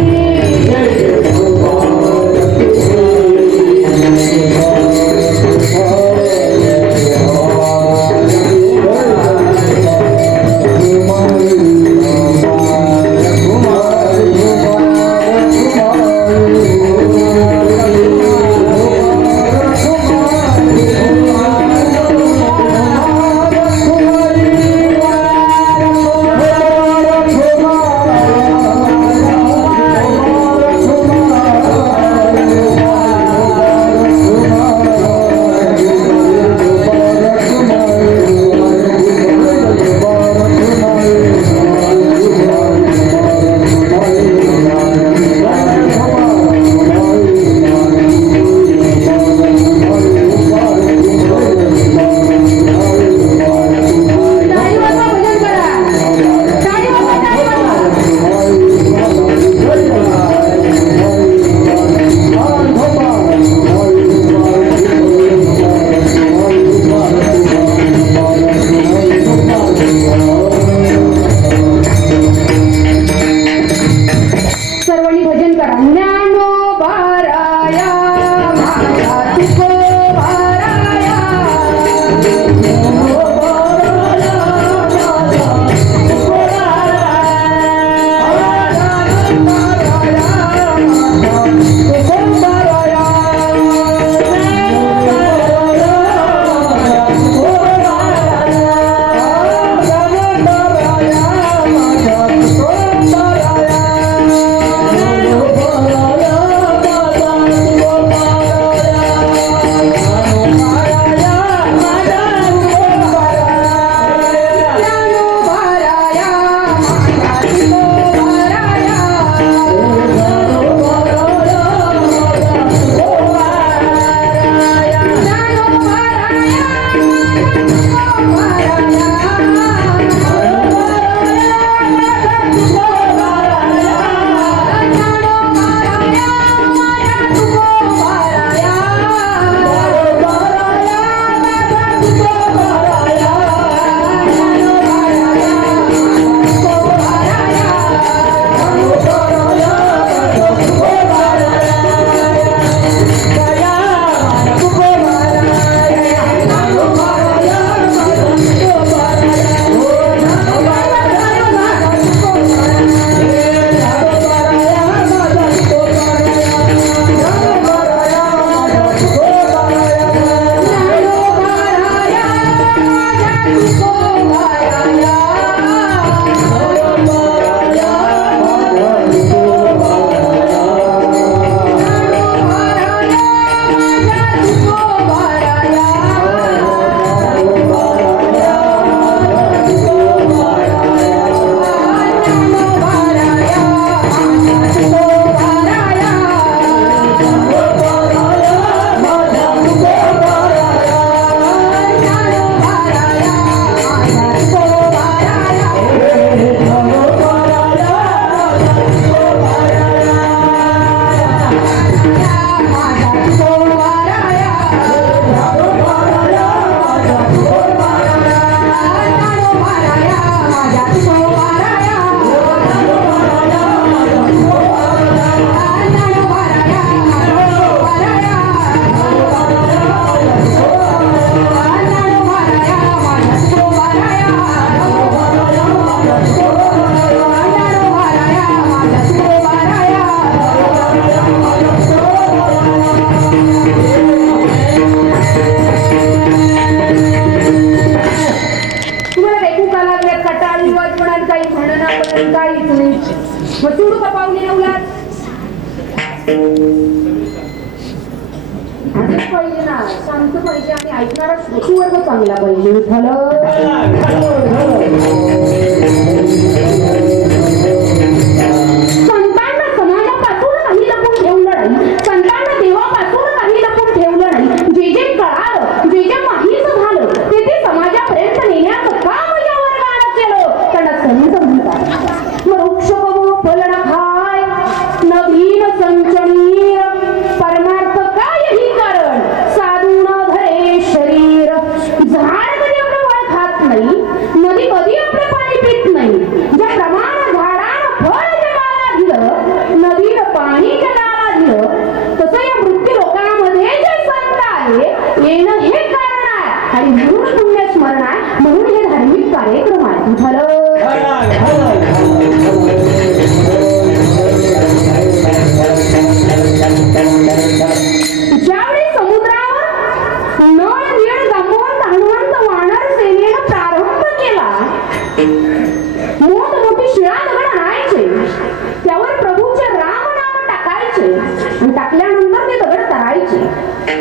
असंच पाहिजे ना, शांत पाहिजे आणि ऐकणारा श्रोतृवर्ग चांगला पाहिजे. विठ्ठल संतांना समाजापासून काही लपून ठेवलं नाही, संतांना देवापासून काही लपून ठेवलं नाही. जे जे कळालं, जे जे माहीत झालं ते ते समाजापर्यंत नेण्याचं काम या वर्गानं केलं. त्यांना संत म्हणतात. वृक्ष फल न खाय नवीन संचनीर, परमार्थ काय ही कारण साधू न धरे शरीर. झाड कधी आपलं फळ खात नाही, नदी कधी आपलं पाणी पित नाही. ज्या प्रमाण झाडानं फळ जगाला दिलं, नदीनं पाणी जगाला दिलं, तसं या मृत्यू लोकांमध्ये जे संत आहे येणं हे कारण आहे आणि म्हणून पुण्य स्मरण आहे, म्हणून हे धार्मिक कार्यक्रम आहे. झालं ज्यावेळी समुद्रावर नळ नीळ गमवून हनुमंत वानर सेनेनं प्रारंभ केला, मोठमोठी शिळा दगड आणायचे, त्यावर प्रभूचे राम नाम टाकायचे आणि टाकल्यानंतर ते दगड करायचे.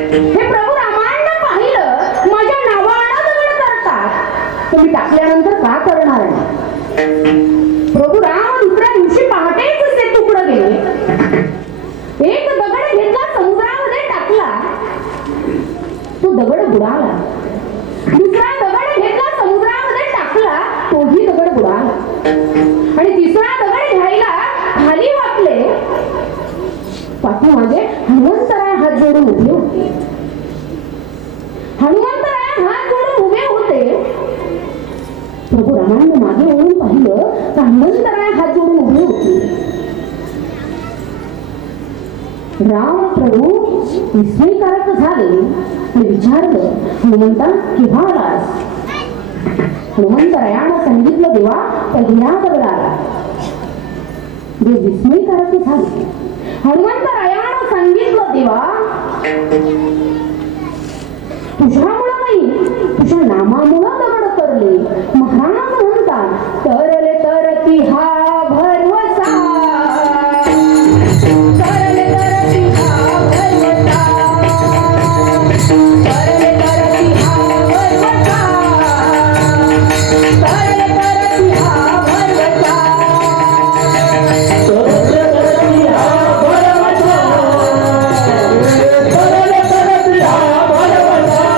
हे प्रभू रामायण पाहिलं, माझ्या नावानं दगड करतात, तुम्ही टाकल्यानंतर का करणार नाही? प्रभू राम दुसऱ्या दिवशी पहाटेच ते तुकडं गेले. एक दगड घेतला, समुद्रामध्ये टाकला, तो दगड बुडाला. दुसरा दगड घेतला, समुद्रामध्ये टाकला, तोही दगड बुडाला. आणि तिसरा दगड घ्यायला खाली वाकले, पाठीमागे हनुमंतराय हात जोडून उभे होते. हनुमंतराय हात जोडून उभे होते. प्रभू रामानं मागे वळून पाहिलं तर हनुमंतराय हात जोडून उभे होते. राम प्रभू विस्मयकारक झाले आणि विचारलं, हनुमंता केव्हा आलास? हनुमंतरायानं सांगितलं, देवा पहिला दगडाला. देव विस्मयकारक झाले. हनुमंतरायानं सांगितलं, देवा तुझ्यामुळं नाही, तुझ्या नामामुळं दगड करले. महाराज म्हणतात, तरले तरती हा भरवसा, तरले तरती हा भरवसा, तरले तरती हा भरवसा, तरले तरती हा भरवसा. तरले तरती हा भरवसा,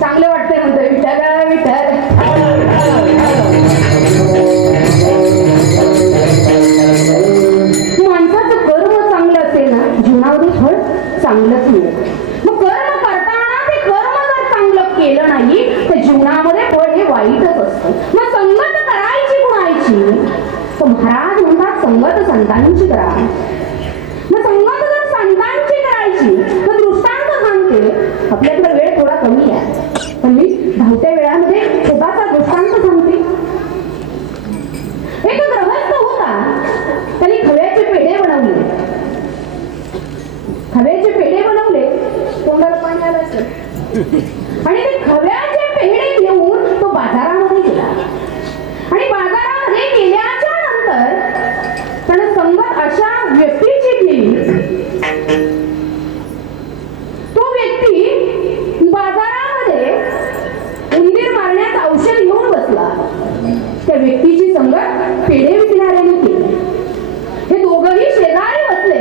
चांगलं वाटतंय म्हणतोय विठ्ठल विठ्ठल. माणसाचं कर्म चांगलं असेल ना जीवनामध्ये फळ चांगलंच मिळतं. मग कर्म करताना ते कर्म जर चांगलं केलं नाही तर जीवनामध्ये फळ हे वाईटच असतं. मग संगत करायची कुणाची तर महाराज म्हणतात संगत संतांची करा. मग संगत जर संतांची करायची तर दृष्टांत सांगते. आपल्याकडे वेळ थोडा कमी आहे पण मी धावत्या वेळामध्ये छोटासा दृष्टांत सांगते. एक गृहस्थ होता. त्यांनी खव्याचे पेढे बनवले. खव्याचे पेढे बनवले तोंडाला पाणी आलं असेल. आणि ते खव्याचे पेढे घेऊन तो बाजारामध्ये गेला. आणि बाजारामध्ये गेल्याच्या नंतर त्यानं संगत अशा व्यक्तीची केली. तो व्यक्ती बाजारामध्ये उंदीर मारण्याचं औषध घेऊन बसला. त्या व्यक्तीची संगत पेढे विकणाऱ्याने केली. हे दोघंही शेजारी बसले.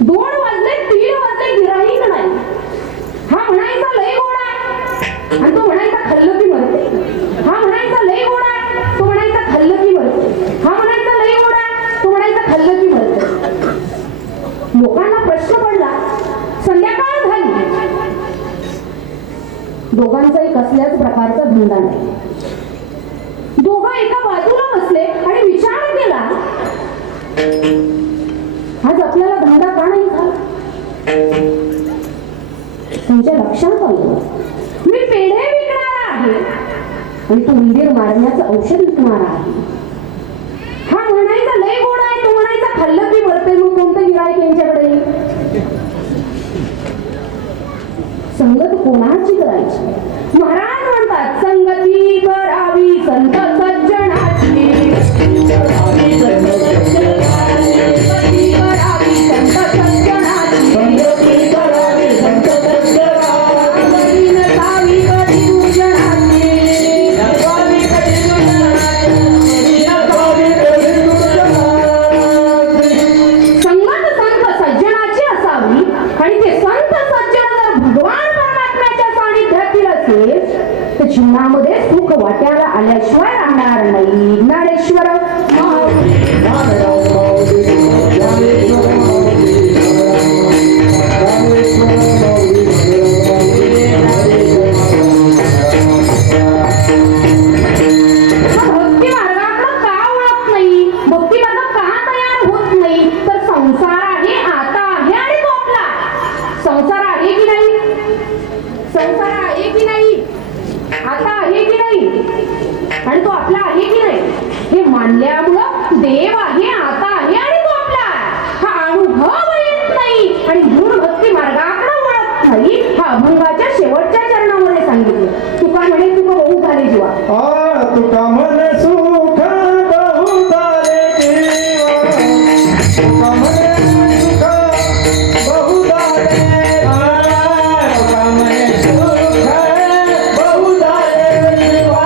2 वाजले 3 वाजले गिराईक नाही. हा म्हणायचा लय गोड आहे आणि तो म्हणायचा खाल्लं की मरते. हा म्हणायचा लय गोड आहे तो म्हणायचा खाल्लं की मरते. हा म्हणायचा लय गोड आहे तो म्हणायचा खाल्लं की मरते. लोकांना प्रश्न पडला. संध्याकाळ झाली. दोघांचाही कसल्याच प्रकारचा धंदा नाही. दोघं एका बाजूला बसले आणि विचार केला आज आपल्याला धंदा का नाही झाला. तुमच्या लक्षात आलं मी पेढे विकणार आहे आणि तो उंदीर मारण्याचं औषध विकणार आहे. हा म्हणायचा लय गोड आहे तो म्हणायचा खाल्लं की मरते. मग कोणतं गिराईक यांच्याकडे. संगत कोणाची करायची. महाराज म्हणतात संगती करावी संत सज्जनाची. संगती करावी संत सज्जनाची. संगती करावी संत सज्जनाची. नसावी कधी दुर्जनाची. नसावी कधी दुर्जनाची. नसावी कधी दुर्जनाची. संगत संत सज्जनाची असावी आणि ते संत सज्जन जर भगवान परमात्म्याच्या सानिध्यातील असेल तर जीवनामध्ये सुख वाट्याला आल्याशिवाय राहणार नाही. ज्ञानेश्वर भक्ती मार्गाकडे का वळत नाही. भक्ती मार्ग का तयार होत नाही तर संसार आहे आता आहे आणि तो आपला. संसार आहे की नाही. संसार आहे की नाही. आता आहे की नाही आणि तो आपला आहे की नाही हे मानल्यामुळं देव आहे आता आहे आणि तो आपला हा अनुभव येत नाही आणि म्हणून भक्ती मार्गाकडे वळत नाही. हा अभंगाच्या शेवटच्या चरणामध्ये सांगितले. तुका म्हणे तुका बहु झाले जीवा. तुका म्हणे सुख बहु झाले जीवा. तुका म्हणे सुख बहु झाले. तुका म्हणे सुख बहु झाले जीवा.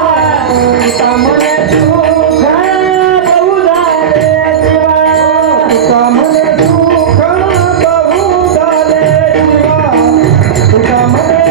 तुका म्हणे सुख बहु झाले जीवा. तुका म्हणे सुख बहु झाले जीवा. तुका म्हणे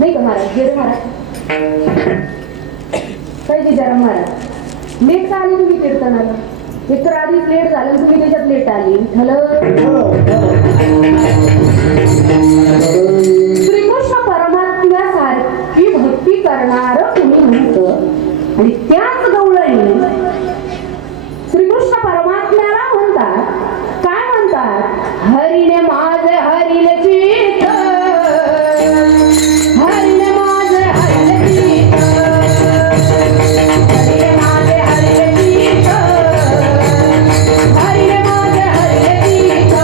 नाही का महाराज. गेले महाराज काही विचारा महाराज लेट का आले तुम्ही कीर्तनाला. एक तर आधीच लेट झालं तुम्ही त्याच्यात लेट आली ठलं. श्रीकृष्ण परमात्म्यासारखी भक्ती करणार तुम्ही म्हणत आणि त्याच गवळणी श्रीकृष्ण परमात्म्याला म्हणतात काय म्हणतात, हरीने माझे हरिले चित्त, हरीने माझे हरिले चित्त, हरीने माझे हरिले चित्त, हरीने माझे हरिले चित्त,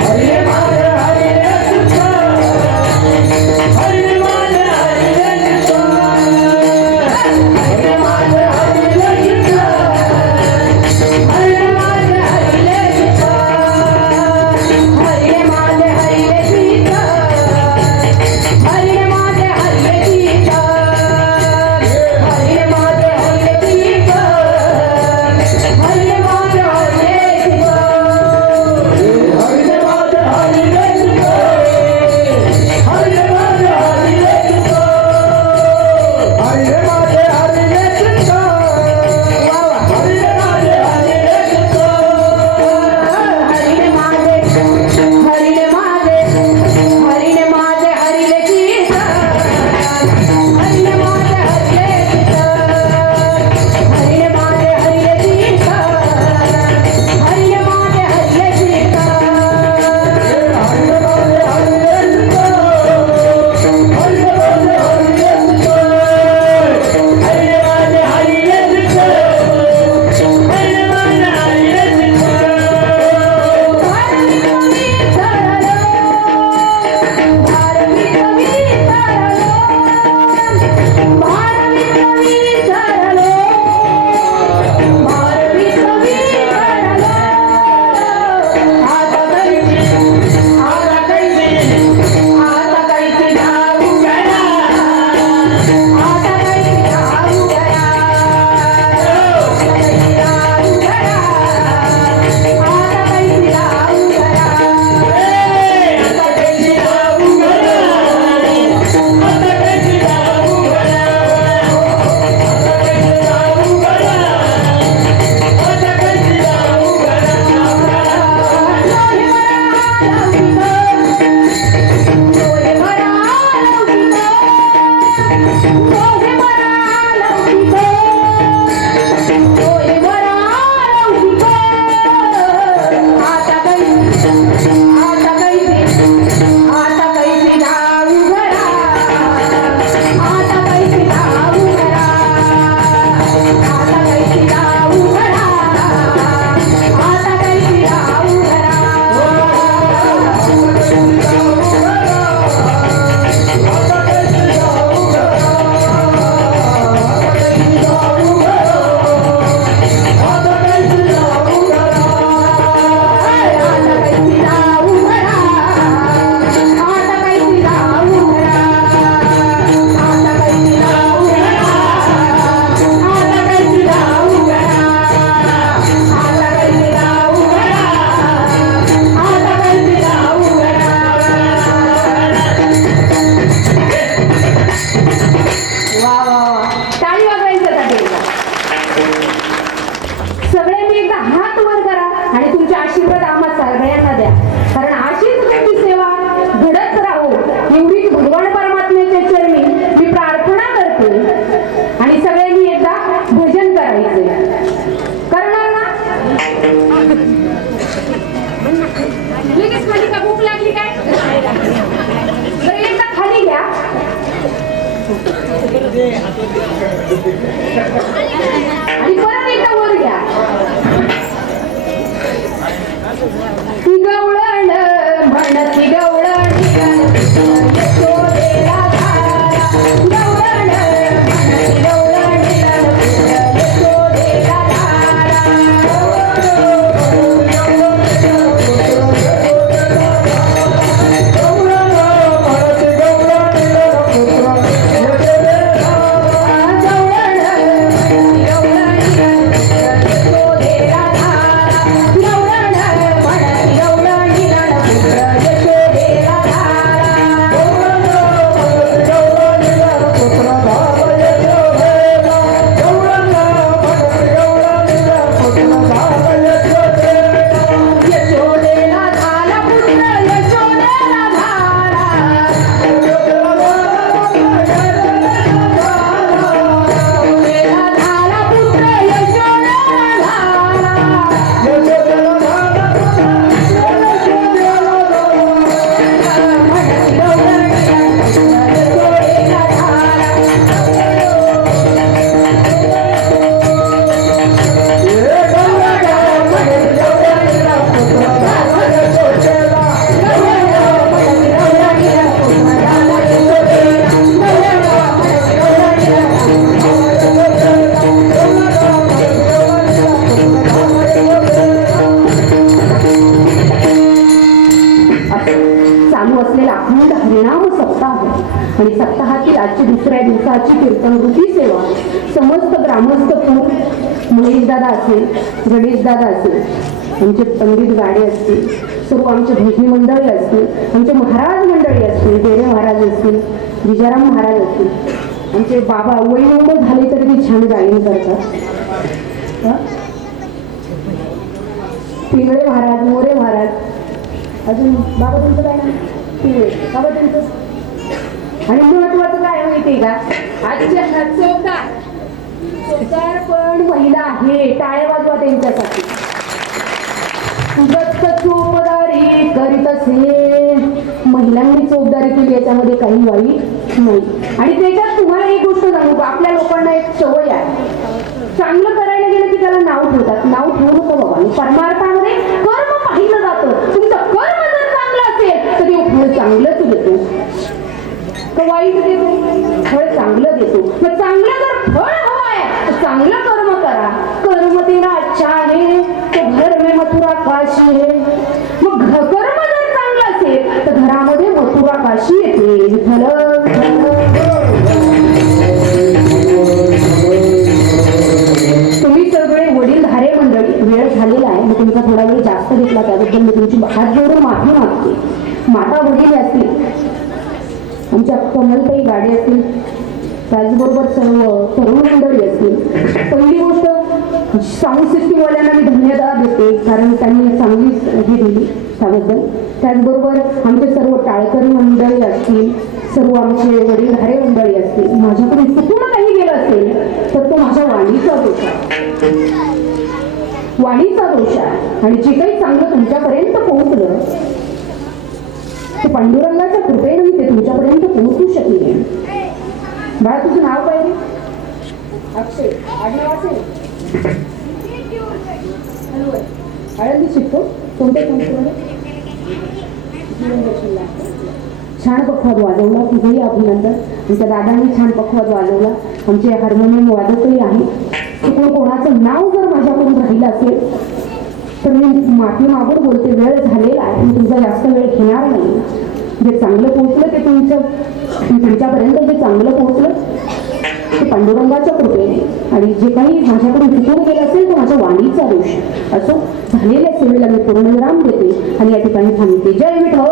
हरीने माझे हरिले चित्त, हरीने माझे हरिले चित्त, हरीने माझे हरिले चित्त, हरीने माझे हरिले चित्त, हरीने माझे हरिले चित्त, हरीने माझे हरिले चित्त, हरीने माझे हरिले चित्त, हरीने माझे हरिले सगळ्यांनी एकदा हात वर करा आणि तुमचे आशीर्वाद आम्हा सगळ्यांना द्या, कारण अशीच तुमची सेवा घडत राहो एवढीच भगवान परमात्म्याच्या चरणी मी प्रार्थना करते. आणि सगळ्यांनी एकदा भजन करायचे, करणार ना? लगेच खाली का भूक लागली काय? बरं एकदा खाली घ्या आणि परत एकदा वर घ्या. ती गवळण यशोदेला झाला पुत्र यशोदेला झाला यशोदेला झाला पुत्र यशोदेला चालू असलेला अखंड हरिनाम सप्ताह आणि सप्ताहातील आजची दुसऱ्या दिवसाची कीर्तनरूपी सेवा समस्त ग्रामस्थ महेश दादा असेल, गणेश दादा असेल, आमचे पंडित गाडे असतील, सर्व आमचे भजनी मंडळी असतील, आमचे महाराज मंडळी असतील, देरे महाराज असतील, विजयराम महाराज असतील, आमचे बाबा वय झाले तरी ते छान गायन करतात. पिंगळे महाराज, मोरे महाराज, अजून बाबा तुमचं काय नाव? पिंगळे बाबा तुमचं. आणि महत्वाचं काय माहितीये का, आजच्या चौकार पण महिला आहे, टाळ्या वाजवा त्यांच्यासाठी. दत्त चोपदारी करीत असे, महिलांनी चोपदारी केली याच्यामध्ये काही वाईट नाही. आणि त्याच्यात तुम्हाला एक गोष्ट सांगू का, आपल्या लोकांना एक सवय आहे, चांगलं करायला गेलं की त्याला नाव ठेवतात. नाव ठेवू नको बाबा. परमार्थामध्ये कर्म पाहिलं जातं. तुमचं कर्म जर चांगलं असेल तर ते फळ चांगलंच देतो का वाईट देतो? फळ चांगलं देतो. मग चांगलं जर फळ हवंय तर चांगलं कर्म करा. कर्म तेरा अच्छा आहे तो घर में मथुरा काशी आहे. मग कर्म जर चांगलं असेल तर घरामध्ये मथुरा काशी येते. विठ्ठल तुम्ही सगळे वडीलधारे मंडळी, वेळ झालेला आहे, मी तुमचा थोडा वेळ जास्त घेतला त्याबद्दल मी तुमची हात जोडून माफी मागते. माता वडील असतील, आमच्या कमलताई गाडी असतील, त्याचबरोबर सर्व तरुण मंडळी असतील. पहिली गोष्ट साऊंड सिस्टीमवाल्यांना मी धन्यवाद देते, कारण त्यांनी चांगली ही दिली त्याबद्दल. त्याचबरोबर आमचे सर्व टाळकरी मंडळी असतील, सर्व आमचे वडीलधारे मंडळी असतील. माझ्याकडून चुकून काही गेलं असेल तर तो माझ्या वाणीचा दोष आहे, वाणीचा दोष आहे. आणि जे काही चांगलं तुमच्यापर्यंत पोहोचलं ते पांडुरंगाच्या कृपेने ते तुमच्यापर्यंत पोहोचू शकले. बाळा तुझं नाव काय रे? अक्षय. आडनाव असेल आळंदी शिकतो. कोणत्या संस्थेमध्ये? छान पखवाद वाजवला, तुझंही अभिनंदन. आमच्या दादांनी छान पखवाद वाजवला. आमचे हार्मोनियम वादकही आहे. चुकून कोणाचं नाव जर माझ्याकडून राहिलं असेल तर मी माफी मागून बोलते. वेळ झालेला आहे, मी तुमचा जास्त वेळ घेणार नाही. जे चांगलं पोहोचलं ते तुमच्यापर्यंत जे चांगलं पोहोचलं ते पांडुरंगाच्या कृपेने. आणि जे काही माझ्याकडून चुकून गेलं असेल तर माझ्या वाणीचा दोष असो. झालेल्या सेवेला मी पूर्णविराम देते आणि या ठिकाणी थांबते. जय विठ्ठल.